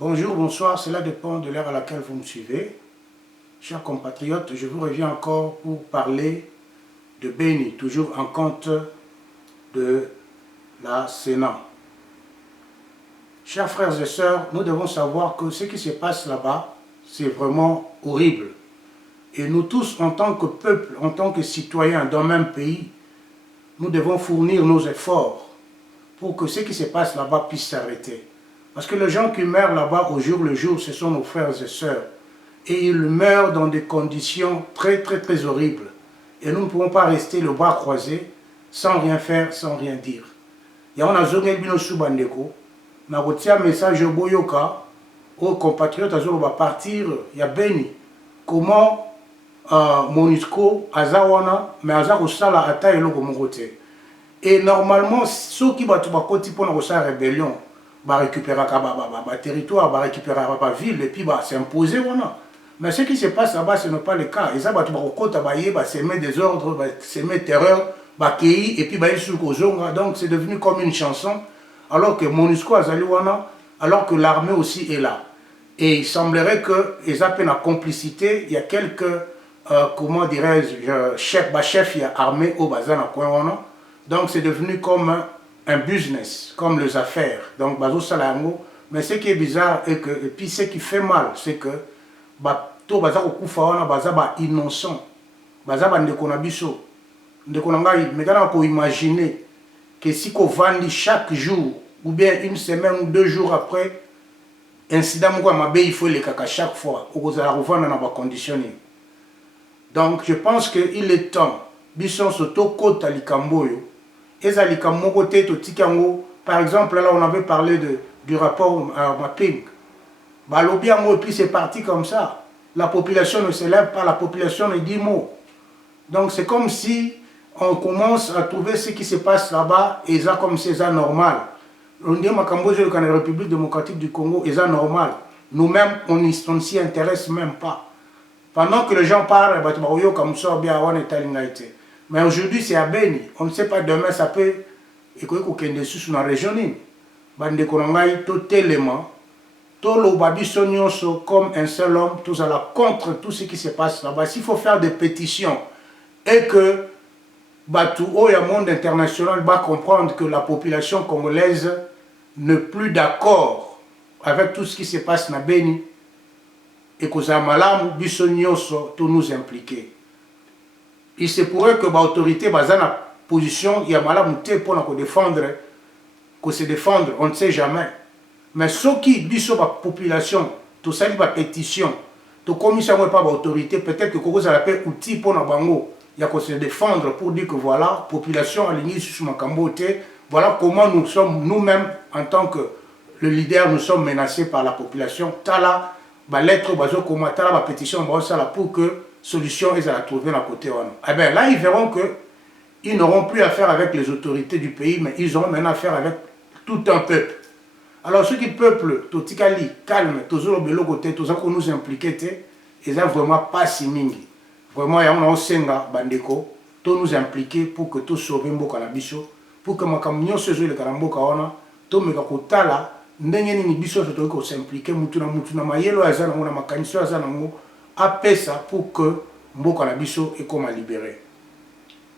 Bonjour, bonsoir, cela dépend de l'heure à laquelle vous me suivez. Chers compatriotes, je vous reviens encore pour parler de Béni, toujours en compte de la Sénat. Chers frères et sœurs, nous devons savoir que ce qui se passe là-bas, c'est vraiment horrible. Et nous tous, en tant que peuple, en tant que citoyens dans le même pays, nous devons fournir nos efforts pour que ce qui se passe là-bas puisse s'arrêter. Parce que les gens qui meurent là-bas au jour le jour, ce sont nos frères et sœurs. Et ils meurent dans des conditions très horribles. Et nous ne pouvons pas rester le bras croisé, sans rien faire, sans rien dire. Il y a un azongel bino subandeko, na un message au boyoka, aux compatriotes va partir, il y a Béni. Comment Monisco, Azawana, mais Azako Sala Ata et Loko Mongote. Et normalement, ceux qui vont côté pour la rébellion, va récupérer le territoire, va récupérer la ville, et puis va s'imposer. Mais ce qui se passe là-bas, ce n'est pas le cas. Et ça, va semer des ordres, va semer terreur, va cueillir, et puis va sur Kozonga. Donc c'est devenu comme une chanson, alors que Monusco a Zaliwana, alors que l'armée aussi est là. Et il semblerait qu'ils aient la complicité, il y a quelques, comment dirais-je, chefs armés au bazar à Kouana. Donc c'est devenu comme un business, comme les affaires. Donc bazo salango. Mais ce qui est bizarre et que, et puis ce qui fait mal, c'est que tout baza okufa wana baza ba innocent, baza ba ndeko na biso, ndeko na ngai. Maintenant pour imaginer que si qu'on vend chaque jour ou bien une semaine ou 2 jours après incident moko mabe, il faut les caca chaque fois au za revendre na ba conditionner. Donc je pense que il est temps bison soto kota likamboyo. Par exemple, là on avait parlé du rapport mapping. Et puis c'est parti comme ça. La population ne s'élève pas, la population ne dit mot. Donc c'est comme si on commence à trouver ce qui se passe là-bas et ça comme c'est ça normal. On dit que la République démocratique du Congo est ça normal. Nous-mêmes, on ne s'y intéresse même pas. Pendant que les gens parlent, comme ça, bien, on est à l'ingalité. Mais aujourd'hui, c'est à Béni. On ne sait pas demain, ça peut être sous la région. Bande Konangai, tout élément, tout le babisonio comme un seul homme, tous à la contre tout ce qui se passe là-bas. S'il faut faire des pétitions et que tout le monde international va comprendre que la population congolaise n'est plus d'accord avec tout ce qui se passe à Béni et que ça malam bisonio tout nous impliquer. Il se pourrait que l'autorité base en position, il y a malamouté pour nous défendre, que se défendre, on ne sait jamais. Mais ceux qui disent la population, tout ça, la pétition, tout commission n'est pas l'autorité, peut-être que vous avez un outil pour nous, il y a que se défendre pour dire que voilà, population alignée sur ma camboté, voilà comment nous sommes nous-mêmes, en tant que le leader, nous sommes menacés par la population. Tala, lettre, comment, tala, pétition, pour que solution ils allaient trouver à côté. Eh bien là, ils verront qu'ils n'auront plus affaire avec les autorités du pays, mais ils auront maintenant affaire avec tout un peuple. Alors ceux qui peuplent, tout Tikali, calme, tout le bélo côté, tout ça qu'on nous impliquait, ils n'ont vraiment pas si mingi. Vraiment, il y a un senga, bandeko, tout nous impliquer pour que tout sauve Mboka Nabiso, pour que ma camion se joue le Karamboka ona, tout me kakotala, ndenge ni biso se trouve qu'on s'implique, mutuna mayelo azana, on a ma caniso azana, après ça pour que Mboka Nabiso est comme libéré.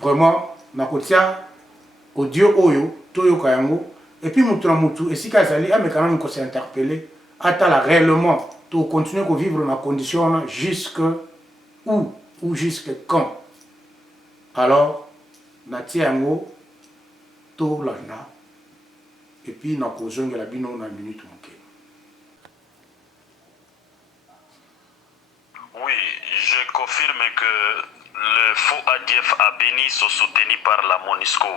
Vraiment, nakotia audio oyo, toyo kayango, et puis mutu, et si kazali, mais quand même qu'on s'est interpellé, attala réellement, to continuer à vivre dans la condition jusque où ou jusque quand. Alors, natiango, to lana, et puis nakozonga la bino na minute manquée. Oui, je confirme que les faux ADF à Béni sont soutenus par la MONUSCO.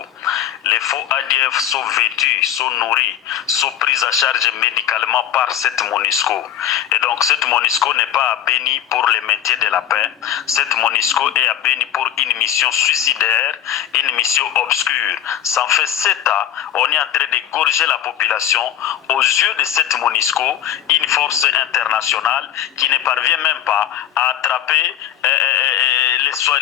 Les faux ADF sont vêtus, sont nourris, sont pris en charge médicalement par cette MONUSCO. Et donc cette MONUSCO n'est pas à Béni pour le maintien de la paix. Cette MONUSCO est à Béni pour une mission suicidaire, une mission obscure. Ça fait 7 ans, on est en train d'égorger la population aux yeux de cette MONUSCO, une force internationale qui ne parvient même pas à attraper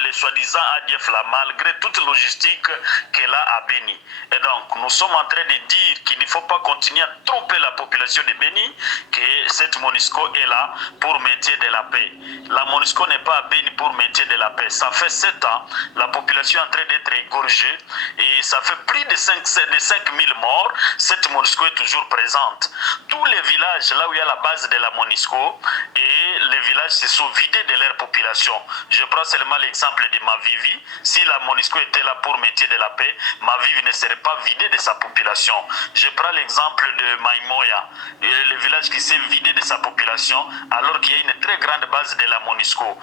les soi-disant ADF là, malgré toute logistique qu'elle a à Béni. Et donc, nous sommes en train de dire qu'il ne faut pas continuer à tromper la population de Béni, que cette MONUSCO est là pour maintien de la paix. La MONUSCO n'est pas à Béni pour maintien de la paix. Ça fait 7 ans, la population est en train d'être égorgée et ça fait plus de 5000 morts. Cette MONUSCO est toujours présente. Tous les villages, là où il y a la base de la MONUSCO, et les villages se sont vidés de leur population. Je prends seulement l'exemple de Mavivi. Si la MONUSCO était là pour maintien de la paix, Mavivi ne serait pas vidé de sa population. Je prends l'exemple de Maïmoya, le village qui s'est vidé de sa population alors qu'il y a une très grande base de la MONUSCO.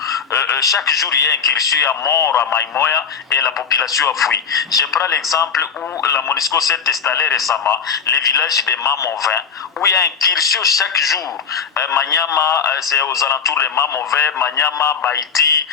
Chaque jour, il y a incursion à mort à Maïmoya et la population a fui. Je prends l'exemple où la MONUSCO s'est installée récemment, le village de Mamovin, où il y a incursion chaque jour. Manyama, c'est aux alentours de Mamovin, Manyama, Baïti,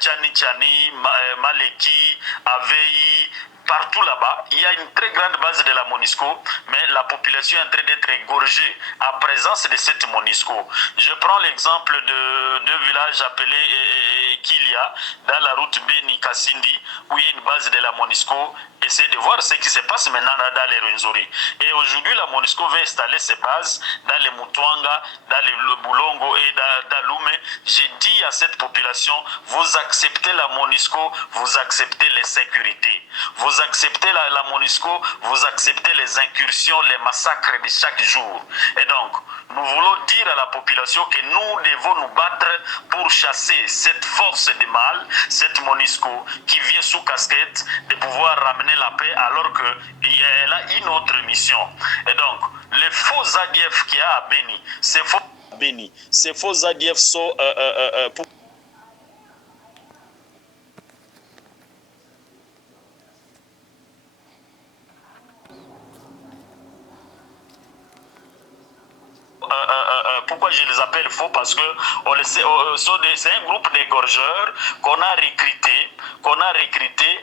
Tchani, Maleki, Aveyi. Partout là-bas, il y a une très grande base de la MONUSCO, mais la population est en train d'être égorgée à présence de cette MONUSCO. Je prends l'exemple de deux villages appelés Kilia, dans la route Beni-Kassindi, où il y a une base de la MONUSCO. Essayez de voir ce qui se passe maintenant dans les Rwenzori. Et aujourd'hui, la MONUSCO va installer ses bases dans les Mutuanga, dans le Boulongo et dans Lume. J'ai dit à cette population, vous acceptez la MONUSCO, vous acceptez les sécurités. Vous acceptez la MONUSCO, vous acceptez les incursions, les massacres de chaque jour. Et donc, nous voulons dire à la population que nous devons nous battre pour chasser cette force de mal, cette MONUSCO qui vient sous casquette de pouvoir ramener la paix alors qu'elle a une autre mission. Et donc, les faux ADF qu'il y a à Béni, ces faux ADF sont pour pourquoi je les appelle faux? Parce que c'est un groupe d'égorgeurs qu'on a recruté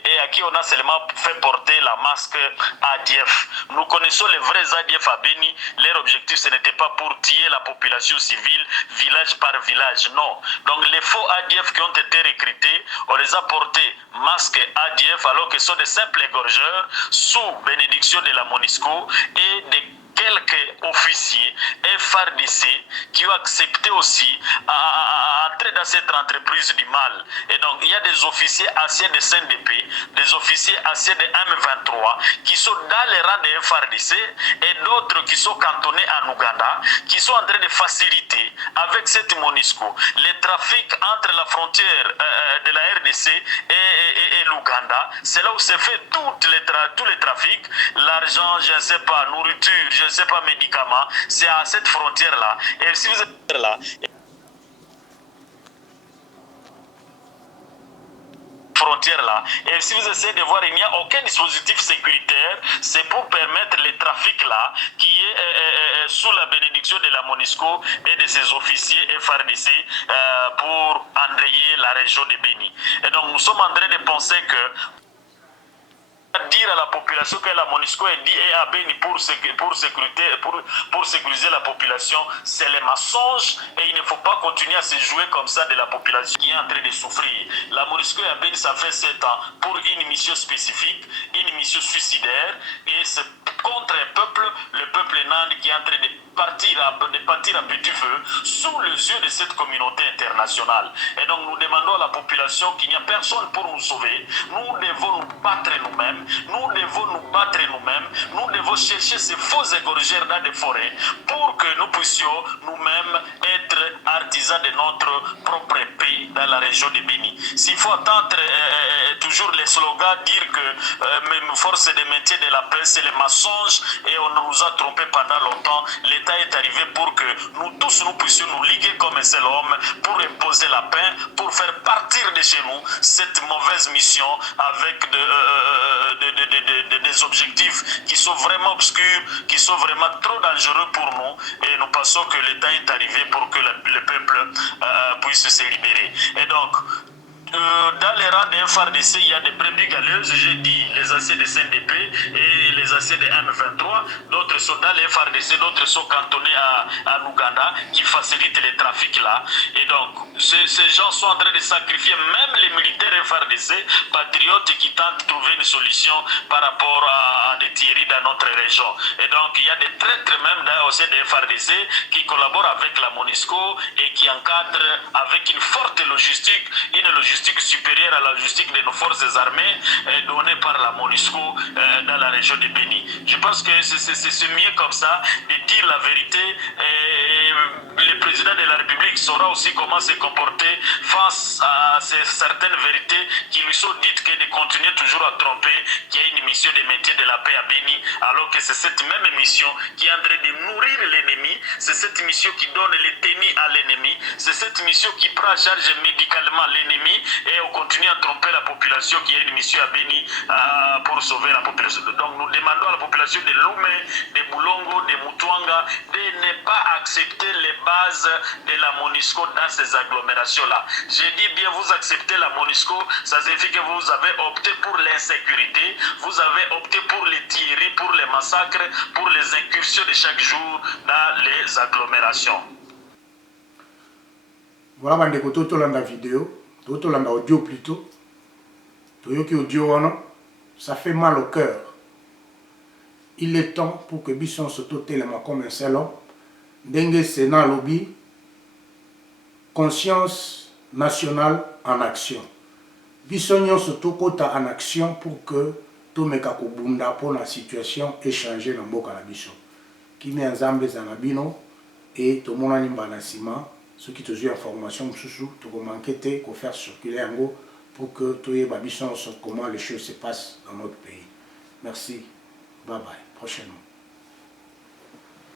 et à qui on a seulement fait porter la masque ADF. Nous connaissons les vrais ADF à Béni. Leur objectif, ce n'était pas pour tuer la population civile, village par village, non. Donc les faux ADF qui ont été recrutés, on les a portés masque ADF alors que ce sont des simples égorgeurs sous bénédiction de la MONUSCO et des quelques officiers FRDC qui ont accepté aussi à entrer dans cette entreprise du mal. Et donc, il y a des officiers anciens de CNDP, des officiers anciens de M23 qui sont dans les rangs de FRDC et d'autres qui sont cantonnés en Ouganda, qui sont en train de faciliter avec cette MONUSCO les trafics entre la frontière de la RDC et l'Ouganda. C'est là où se fait tous les trafics, l'argent, je ne sais pas, nourriture, je ne sais pas, médicaments, c'est à cette frontière-là. Et si vous êtes là, et si vous essayez de voir, il n'y a aucun dispositif sécuritaire, c'est pour permettre les trafics là, qui est sous la bénédiction de la MONUSCO et de ses officiers FRDC pour enrayer la région de Béni. Et donc nous sommes en train de penser que dire à la population que la MONUSCO est à Béni pour sécuriser la population, c'est le mensonge et il ne faut pas continuer à se jouer comme ça de la population qui est en train de souffrir. La MONUSCO est à Béni, ça fait 7 ans pour une mission spécifique, une mission suicidaire et c'est contre un peuple, le peuple nand qui est en train de partir à petit feu sous les yeux de cette communauté internationale. Et donc nous demandons à la population qu'il n'y a personne pour nous sauver. Nous devons nous battre nous-mêmes. Nous devons nous battre nous-mêmes. Nous devons chercher ces faux égorgeurs dans des forêts pour que nous puissions nous-mêmes être artisans de notre propre pays dans la région de Béni. S'il faut attendre toujours les slogans, dire que force de maintien de la paix, c'est le mensonge et on nous a trompés pendant longtemps. L'État est arrivé pour que nous tous nous puissions nous liguer comme un seul homme pour imposer la paix, pour faire partir de chez nous cette mauvaise mission avec des objectifs qui sont vraiment obscurs, qui sont vraiment trop dangereux pour nous et nous pensons que l'État est arrivé pour que le peuple puisse se libérer. Et donc, dans les rangs des FARDC, il y a des brebis galeuses, j'ai dit les aciers de CNDP et les aciers de M23. D'autres sont dans les FARDC, d'autres sont cantonnés à Ouganda, qui facilitent les trafics là. Et donc, ces gens sont en train de sacrifier même les militaires FARDC, patriotes qui tentent de trouver une solution par rapport à des tueries dans notre région. Et donc, il y a des traîtres même au sein des FARDC qui collaborent avec la MONUSCO et qui encadrent avec une forte logistique, une logistique supérieure à la logistique de nos forces armées donnée par la MONUSCO dans la région de Béni. Je pense que c'est mieux comme ça de dire la vérité. Le président de la République saura aussi comment se comporter face à certaines vérités qui lui sont dites que de continuer toujours à tromper qu'il y a une mission de maintien de la paix à Béni, alors que c'est cette même mission qui est en train de nourrir l'ennemi, c'est cette mission qui donne les tennis à l'ennemi, c'est cette mission qui prend en charge médicalement l'ennemi, et on continue à tromper la population qui a une mission à Béni pour sauver la population. Donc nous demandons à la population de Lomé, de Boulongo, de Mutuanga de ne pas accepter les bases de la MONUSCO dans ces agglomérations-là. Je dis bien, vous acceptez la MONUSCO, ça signifie que vous avez opté pour l'insécurité, vous avez opté pour les tueries, pour les massacres, pour les incursions de chaque jour dans les agglomérations. Voilà, bandeko totolanda vidéo, totolanda audio plutôt. Toyoki audio, ça fait mal au cœur. Il est temps pour que Bisson s'auto-télèma comme un seul homme. Dengue Sénat lobby, conscience nationale en action. Bisson s'auto-kota en action pour que tout meka kobunda pour la situation échanger dans mboka na biso. Kimi nzambe za nabino et tout mon animba na sima, ceux qui te jouent information sous tout manquer ko faire circuler en go pour que tout y ait comment les choses se passent dans notre pays. Merci. Bye bye. Prochainement.